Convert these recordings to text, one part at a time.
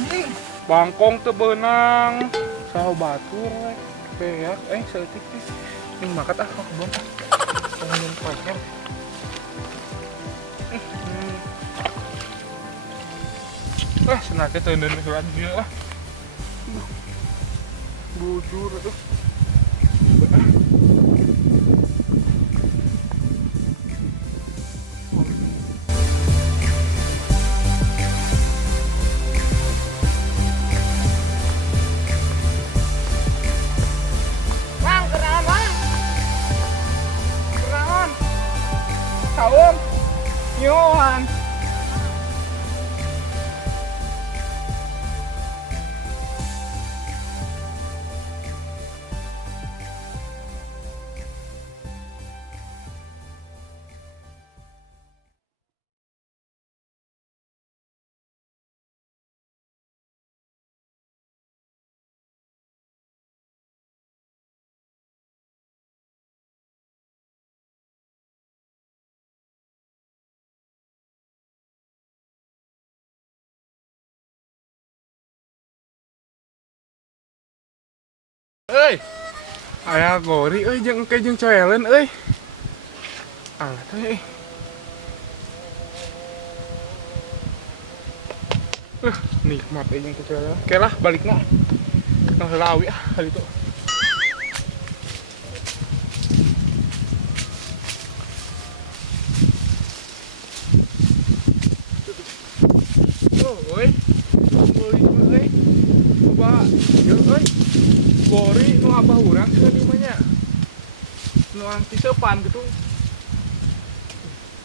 anjing. Bangkong teu beunang. Saha batur peak saeutik teh. Ning makat ka kebon. Pengen kocer. Senake teundeun heula dieu lah. Bujur atuh. Bang, kenaon bang? Kenaon? Saum. Nyoan. Aya gori jeung engke jeung coelen alah teh nikmat jeung coelen. Oke lah balikna. Nah heula awi hari itu. Coba, gori nu abah urang cenah di mah nya. Nu anti sepan gitu.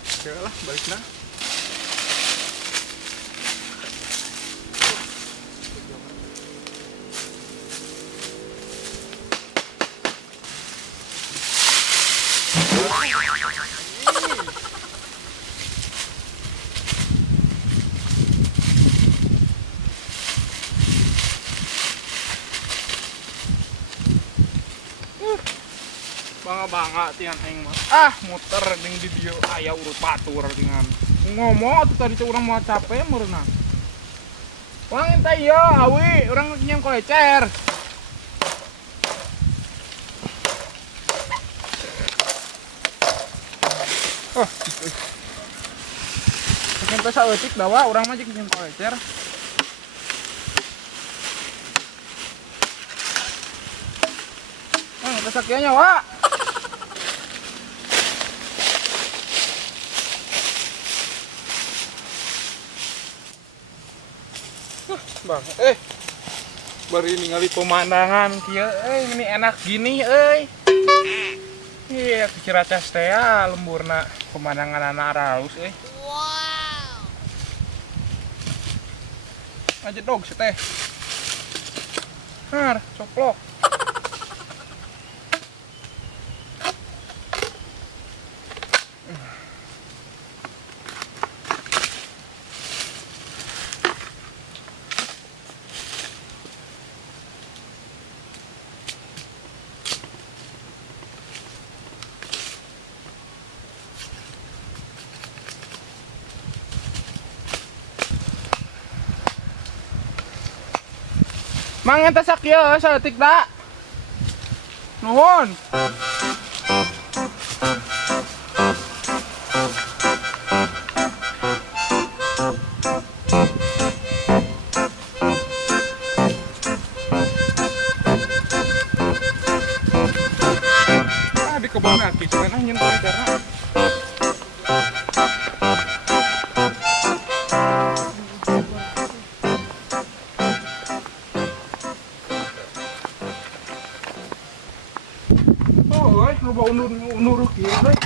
Oke lah, balikna. Bangga tingan aing mah. Muter ding di dieu aya urut batur tingan. Ngomong atuh tadi teh urang mau capek meureunna. Urang enta ieu awi, urang nyem kolecer. Enta saeutik dawa urang mah jeung nyem kolecer. Enta sakieu nya wa. Bang, bari ningali pemandangan kieu ini enak gini iya Ciracas teh lemburna pemandangan anak halus wow. Aja dog teh coplok. Mang enta sakieu saeutik da. Nuhun. Di kebun aki cenah nyen kolecerna. Loba unur kieu euy.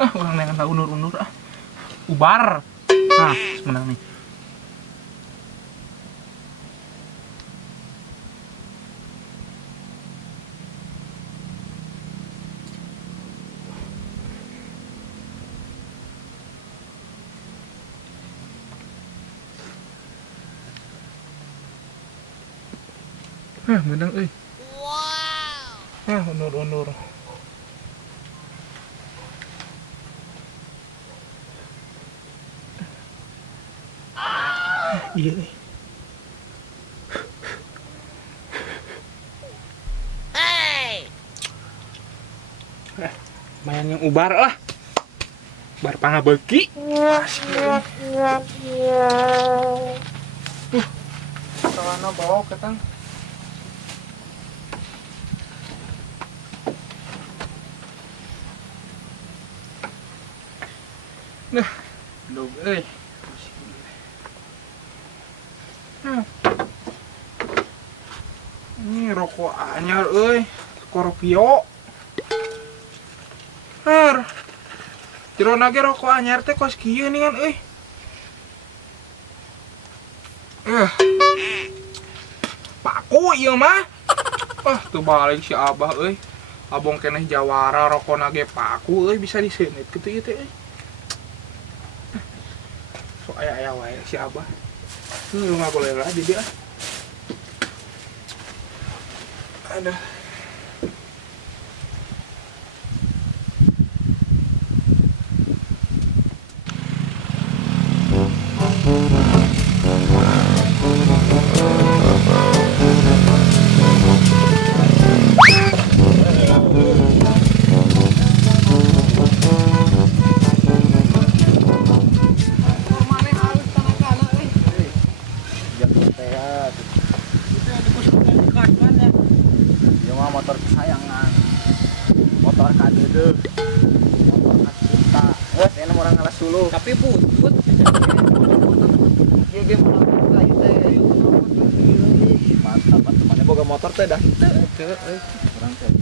Urang nengan unur-unur Ubar. Nah, menang nih. Menang wow. Unur-unur. Iya. Main yang ubar lah. Bar pangabeuki. Kalana bawa ketang. Nah, dog euy. Ini rokok anyar euy. Scorpio. Har. Jero nage rokok anyar teh kos kieu ningan euy. Paku ieu mah. Tuh balik si Abah euy. Abong keneh jawara rokok nage paku euy bisa diseunit kitu ieu teh euy. So aya wae si Abah. Lu nggak boleh lah di dia. Aduh. Motor kesayangan, motor kadede, motor cinta. Ini orang ngalas dulu. Tapi putut. Dia game orang teh. Mantap, temannya boga motor teh dah. Orang teh.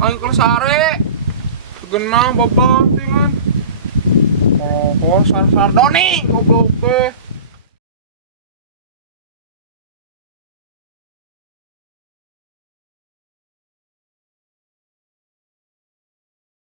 Ayo ke sare. Genah babah dengan. Oh, sar-sar doni goblok teh.